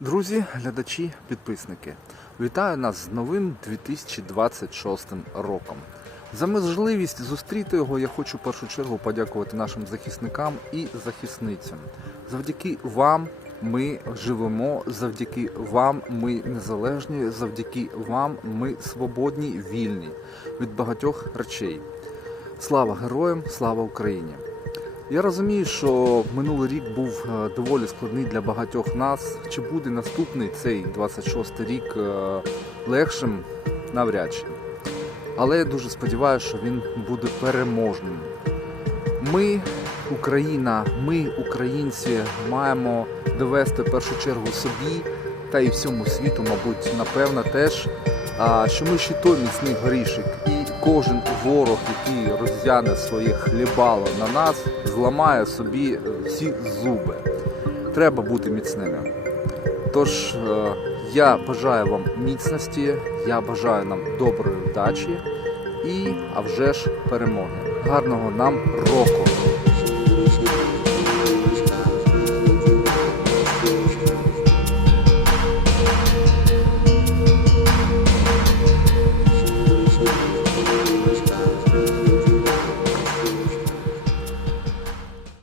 Друзі, глядачі, підписники, вітаю нас з новим 2026 роком. За можливість зустріти його я хочу в першу чергу подякувати нашим захисникам і захисницям. Завдяки вам ми живемо, завдяки вам ми незалежні, завдяки вам ми свободні, вільні від багатьох речей. Слава героям, слава Україні! Я розумію, що минулий рік був е, доволі складний для багатьох нас. Чи буде наступний цей 26 рік е, легшим? Навряд чи. Але я дуже сподіваюся, що він буде переможним. Ми, Україна, ми, українці, маємо довести в першу чергу собі та і всьому світу, мабуть, напевно, теж, що ми ще той міцний горішик, і кожен ворог, який розтягне своє хлібало на нас, зламає собі всі зуби. Треба бути міцними. Тож е, я бажаю вам міцності, я бажаю нам доброї вдачі і, а вже ж, перемоги. Гарного нам року!